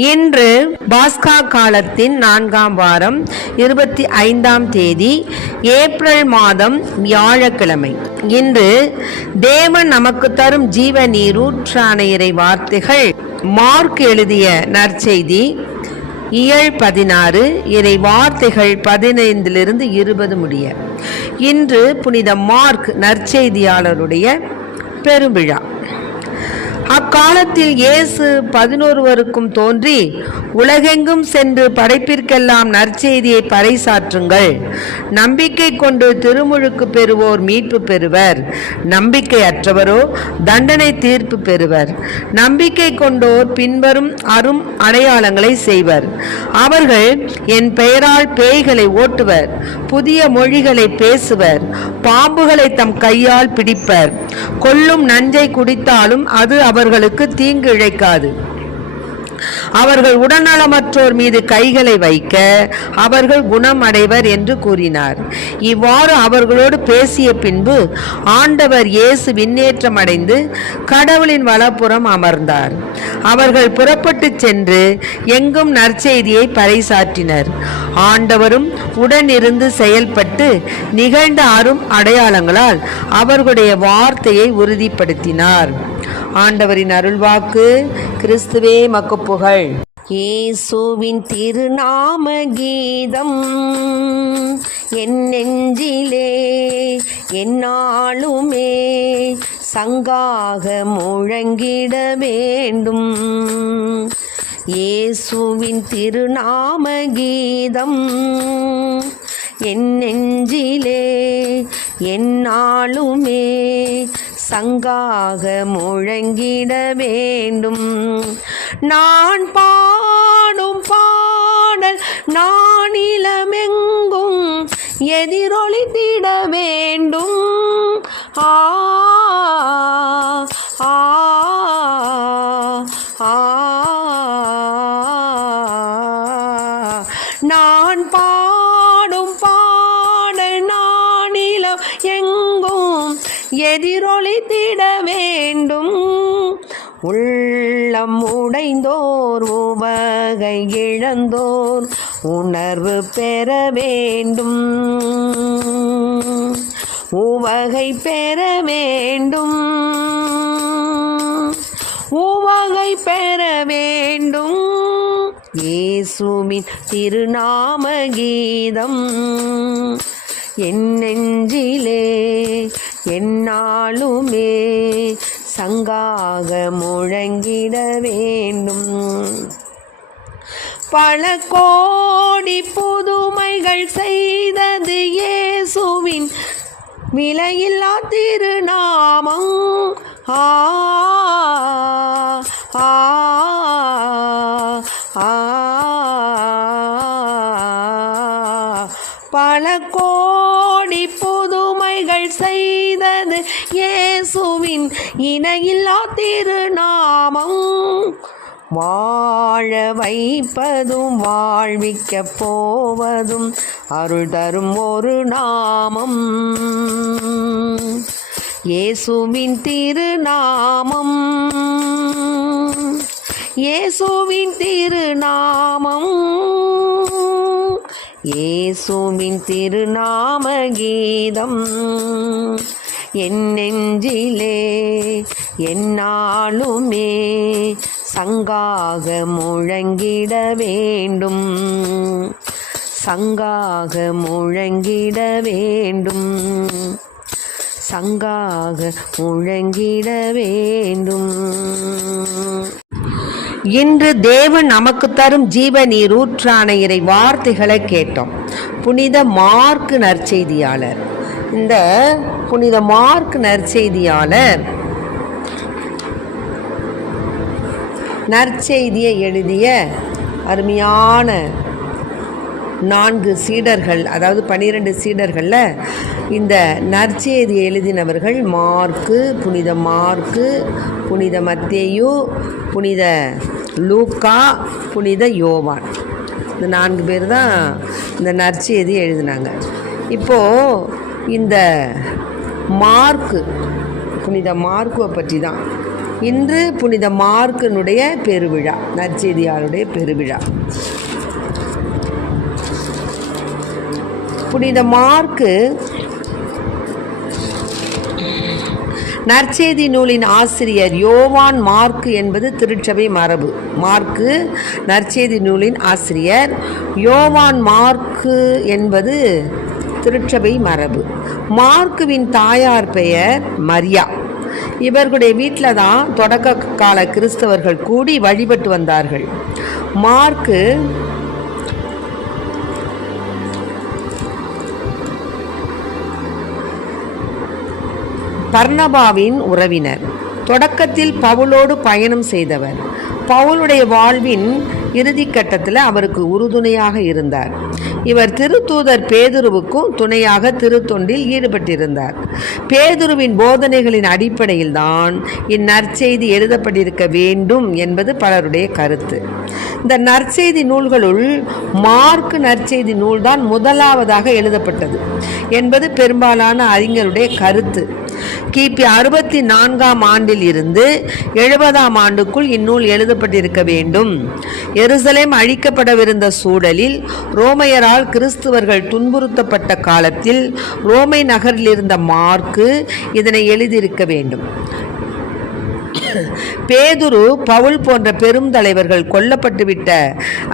இன்று பாஸ்கா காலத்தின் 4ஆம் வாரம் 25ஆம் தேதி ஏப்ரல் மாதம் வியாழக்கிழமை. இன்று தேவன் நமக்கு தரும் ஜீவ நீரூற்றான இறை வார்த்தைகள் மார்க் எழுதிய நற்செய்தி இயல் 16 இறை வார்த்தைகள் 15 20 முடிய. இன்று புனித மார்க் நற்செய்தியாளருடைய பெருவிழா. அக்காலத்தில் இயேசு 11 தோன்றி, உலகெங்கும் சென்று படைப்பிற்கெல்லாம் நற்செய்தியை பறைசாற்றுங்கள். நம்பிக்கை கொண்டு திருமுழுக்கு பெறுவோர் மீட்பு பெறுவர், நம்பிக்கை அற்றவரோ தண்டனை தீர்ப்பு பெறுவர். நம்பிக்கை கொண்டோர் பின்வரும் அரும் அடையாளங்களை செய்வர். அவர்கள் என் பெயரால் பேய்களை ஓட்டுவர், புதிய மொழிகளை பேசுவர், பாம்புகளை தம் கையால் பிடிப்பர், கொல்லும் நஞ்சை குடித்தாலும் அது அவர்களுக்கு தீங்கு இழைக்காது. அவர்கள் உடல்நலமற்றோர் மீது கைகளை வைக்க அவர்கள் குணம் அடைவர் என்று கூறினார். இவ்வாறு அவர்களோடு பேசிய பின்பு ஆண்டவர் இயேசு விண்ணேற்றம் அடைந்து கடவுளின் வலப்புறம் அமர்ந்தார். அவர்கள் புறப்பட்டு சென்று எங்கும் நற்செய்தியை பறைசாற்றினர். ஆண்டவரும் உடனிருந்து செயல்பட்டு நிகழ்ந்த அரும் அடையாளங்களால் அவர்களுடைய வார்த்தையை உறுதிப்படுத்தினார். ஆண்டவரின் அருள்வாக்கு. கிறிஸ்துவே மக்கு புகழ். இயேசுவின் திருநாம கீதம் என் நெஞ்சிலே எந்நாளுமே சங்காக முழங்கிட வேண்டும். இயேசுவின் திருநாம கீதம் என் நெஞ்சிலே எந்நாளுமே சங்காக முழங்கிட வேண்டும். நான் பாடும் பாடல் நானிலமெங்கும் எதிரொலித்திட வேண்டும். ஆ ஆ ஆ நான் பாடும் பாடல் நானிலம் எங்கும் எதிரொலித்திட வேண்டும். உள்ளம் உடைந்தோர் உவகை இழந்தோர் உணர்வு பெற வேண்டும். உவகை பெற வேண்டும். உவகை பெற வேண்டும். இயேசுவின் திருநாம கீதம் என் நெஞ்சிலே எந்நாளுமே சங்காக முழங்கிட வேண்டும். பல கோடி புதுமைகள் செய்தது இயேசுவின் விலையில்லா திருநாமம். ஆ ஆ ஆ பல கோடி புதுமைகள் செய்தது இயேசுவின் இணையில்லா திருநாமம். வாழ வைப்பதும் வாழ்விக்க போவதும் அருள் தரும் ஒரு நாமம். இயேசுவின் திருநாமம். இயேசுவின் திருநாமம். இயேசுவின் திருநாம கீதம் என் நெஞ்சிலே எந்நாளுமே சங்காக முழங்கிட வேண்டும். சங்காக முழங்கிட வேண்டும். சங்காக முழங்கிட வேண்டும். இன்று தேவன் நமக்கு தரும் ஜீவ நீரூற்றான இறை வார்த்தைகளை கேட்டோம். புனித மார்க் நற்செய்தியாளர். இந்த புனித மார்க் நற்செய்தியாளர் நற்செய்தியை எழுதிய அருமையான 4 சீடர்கள், அதாவது 12 சீடர்களில் இந்த நற்செய்தியை எழுதினவர்கள் மார்க்கு, புனித மார்க்கு, புனித மத்தேயு, புனித லூக்கா, புனித யோவான். இந்த 4 பேர் தான் இந்த நற்செய்தியை எழுதினாங்க. இப்போது இந்த மார்க்கு, புனித மார்க்குவை பற்றி தான் இன்று புனித மார்க்கினுடைய பெருவிழா, நற்செய்தியாருடைய பெருவிழா. புனித மார்க்கு நற்செய்தி நூலின் ஆசிரியர் யோவான் மார்க்கு என்பது திருச்சபை மரபு. மார்க்கு நற்செய்தி நூலின் ஆசிரியர், யோவான் மார்க்கு என்பது திருச்சபை மரபு. மார்க்குவின் தாயார் பெயர் மரியா. இவர்களுடைய வீட்டில் தான் தொடக்க கால கிறிஸ்தவர்கள் கூடி வழிபட்டு வந்தார்கள். மார்க்கு பர்னபாவின் உறவினர். தொடக்கத்தில் பவுலோடு பயணம் செய்தவர். பவுலுடைய வாழ்வின் இறுதி கட்டத்தில் அவருக்கு உறுதுணையாக இருந்தார். இவர் திருத்தூதர் பேதுருவுக்கும் துணையாக திருத்தொண்டில் ஈடுபட்டிருந்தார். பேதுருவின் போதனைகளின் அடிப்படையில் தான் இந்நற்செய்தி எழுதப்பட்டிருக்க வேண்டும் என்பது பலருடைய கருத்து. இந்த நற்செய்தி நூல்களுள் மார்க்கு நற்செய்தி நூல்தான் முதலாவதாக எழுதப்பட்டது என்பது பெரும்பாலான அறிஞருடைய கருத்து. கிபி 64ஆம் ஆண்டில் இருந்து 70ஆம் ஆண்டுக்குள் இந்நூல் எழுதப்பட்டிருக்க வேண்டும். எருசலேம் அழிக்கப்படவிருந்த சூழலில் ரோமையரால் கிறிஸ்துவர்கள் துன்புறுத்தப்பட்ட காலத்தில் ரோமை நகரில் இருந்த மார்க்கு இதனை எழுதியிருக்க வேண்டும். பேதுரு, பவுல் போன்ற பெரும் தலைவர்கள் கொல்லப்பட்டுவிட்ட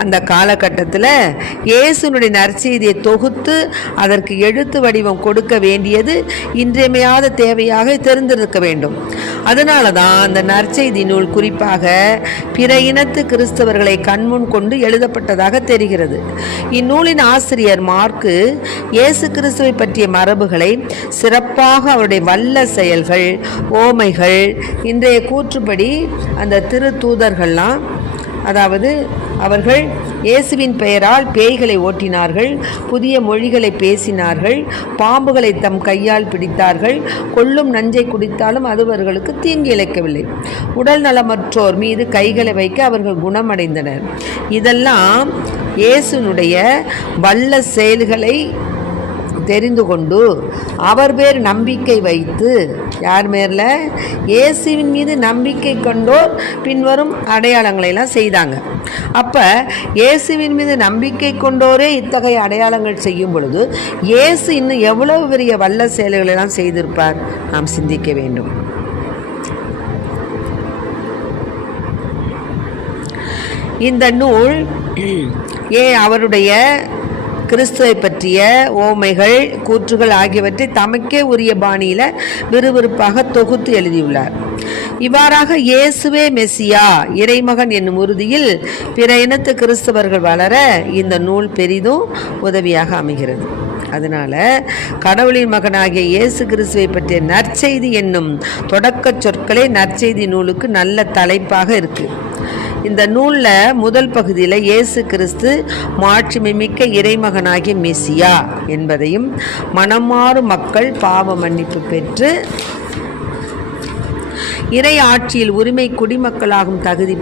அந்த காலகட்டத்தில் இயேசுனுடைய நற்செய்தியை தொகுத்து அதற்கு எழுத்து வடிவம் கொடுக்க வேண்டியது இன்றியமையாத தேவையாக தெரிந்திருக்க வேண்டும். அதனால தான் அந்த நற்செய்தி நூல் குறிப்பாக பிற இனத்து கிறிஸ்தவர்களை கண்முன் கொண்டு எழுதப்பட்டதாக தெரிகிறது. இந்நூலின் ஆசிரியர் மார்க்கு இயேசு கிறிஸ்துவை பற்றிய மரபுகளை சிறப்பாக அவருடைய வல்ல செயல்கள், ஓமைகள், இன்றைய கூற்றுப்படி அந்த திருத்தூதர்கள்லாம், அதாவது அவர்கள் இயேசுவின் பெயரால் பேய்களை ஓட்டினார்கள், புதிய மொழிகளை பேசினார்கள், பாம்புகளை தம் கையால் பிடித்தார்கள், கொல்லும் நஞ்சை குடித்தாலும் அது அவர்களுக்கு தீங்கு இழைக்கவில்லை, உடல் நலமற்றோர் மீது கைகளை வைக்க அவர்கள் குணமடைந்தனர். இதெல்லாம் இயேசுனுடைய வல்ல செயல்களை தெரிந்து கொண்டு அவர் பேர் நம்பிக்கை வைத்து, யார் மேல? இயேசுவின் மீது நம்பிக்கை கொண்டோர் பின்வரும் அடையாளங்களை எல்லாம் செய்தாங்க. அப்போ இயேசுவின் மீது நம்பிக்கை கொண்டோரே இத்தகைய அடையாளங்கள் செய்யும் பொழுது இயேசு இன்னும் எவ்வளவு பெரிய வல்ல செயல்களை எல்லாம் செய்திருப்பார் நாம் சிந்திக்க வேண்டும். இந்த நூல் அவருடைய கிறிஸ்துவை பற்றிய ஓமைகள், கூற்றுகள் ஆகியவற்றை தமக்கே உரிய பாணியில் விறுவிறுப்பாக தொகுத்து எழுதியுள்ளார். இவ்வாறாக இயேசுவே மெசியா, இறைமகன் என்னும் உறுதியில் பிற இனத்து கிறிஸ்தவர்கள் வளர இந்த நூல் பெரிதும் உதவியாக அமைகிறது. அதனால கடவுளின் மகனாகிய இயேசு கிறிஸ்துவை பற்றிய நற்செய்தி என்னும் தொடக்க சொற்களே நற்செய்தி நூலுக்கு நல்ல தலைப்பாக இருக்கு. இந்த நூலில் முதல் பகுதியில் இயேசு கிறிஸ்து மாட்சிமை மிக்க இறைமகனாகிய மெசியா என்பதையும், மனமாறும் மக்கள் பாவ மன்னிப்பு பெற்று இறை ஆட்சியில் உரிமை குடிமக்களாகும் தகுதி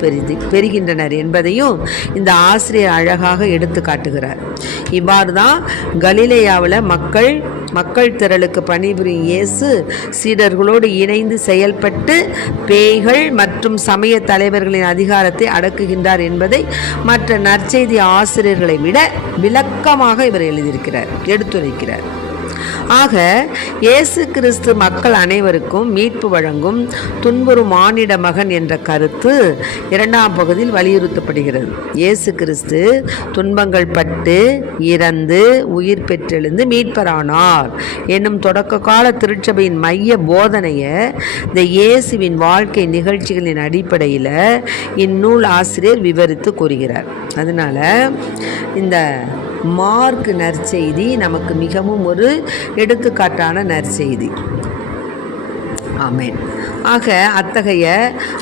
பெறுகின்றனர் என்பதையும் இந்த ஆசிரியர் அழகாக எடுத்து காட்டுகிறார். இவ்வாறு தான் கலிலேயாவில் மக்கள் திரளுக்கு பணிபுரியும் இயேசு சீடர்களோடு இணைந்து செயல்பட்டு பேய்கள் மற்றும் சமய தலைவர்களின் அதிகாரத்தை அடக்குகின்றார் என்பதை மற்ற நற்செய்தி ஆசிரியர்களை விட விளக்கமாக இவர் எழுதியிருக்கிறார், எடுத்துரைக்கிறார். ஆக இயேசு கிறிஸ்து மக்கள் அனைவருக்கும் மீட்பு வழங்கும் துன்புறும் மானிட மகன் என்ற கருத்து 2ஆம் பகுதியில் வலியுறுத்தப்படுகிறது. இயேசு கிறிஸ்து துன்பங்கள் பட்டு இறந்து உயிர் பெற்றெழுந்து மீட்பரானார் என்னும் தொடக்க கால திருச்சபையின் மைய போதனையை இந்த இயேசுவின் வாழ்க்கை நிகழ்ச்சிகளின் அடிப்படையில் இந்நூல் ஆசிரியர் விவரித்து கூறுகிறார். அதனால் இந்த மார்க் நற்செய்தி நமக்கு மிகவும் ஒரு எடுத்துக்காட்டான நற்செய்தி. ஆமென். ஆக அத்தகைய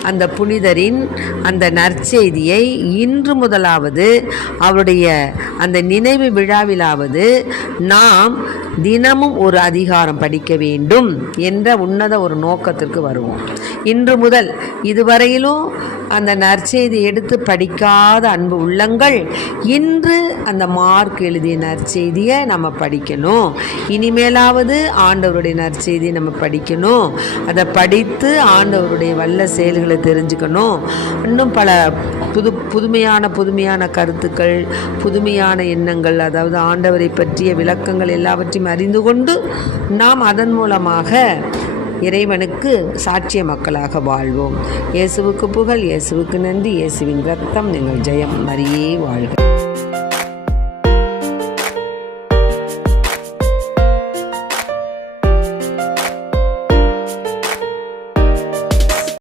அந்த புனிதரின் அந்த நற்செய்தியை இன்று முதலாவது அவருடைய அந்த நினைவு விழாவிலாவது நாம் தினமும் ஒரு அதிகாரம் படிக்க வேண்டும் என்ற உன்னத ஒரு நோக்கத்திற்கு வருவோம். இன்று முதல் இதுவரையிலும் அந்த நற்செய்தி எடுத்து படிக்காத அன்பு உள்ளங்கள் இன்று அந்த மார்க் எழுதிய நற்செய்தியை நம்ம படிக்கணும். இனிமேலாவது ஆண்டவருடைய நற்செய்தியை நம்ம படிக்கணும். அதை படித்து ஆண்டவருடைய வல்ல செயல்களை தெரிஞ்சுக்கணும். இன்னும் பல புதுமையான கருத்துக்கள், புதுமையான எண்ணங்கள், அதாவது ஆண்டவரை பற்றிய விளக்கங்கள் எல்லாவற்றையும் அறிந்து கொண்டு நாம் அதன் மூலமாக இறைவனுக்கு சாட்சிய மக்களாக வாழ்வோம். இயேசுவுக்கு புகழ், இயேசுவுக்கு நன்றி. இயேசுவின் இரத்தம் எங்கள் ஜெயம். மரியே வாழ்க.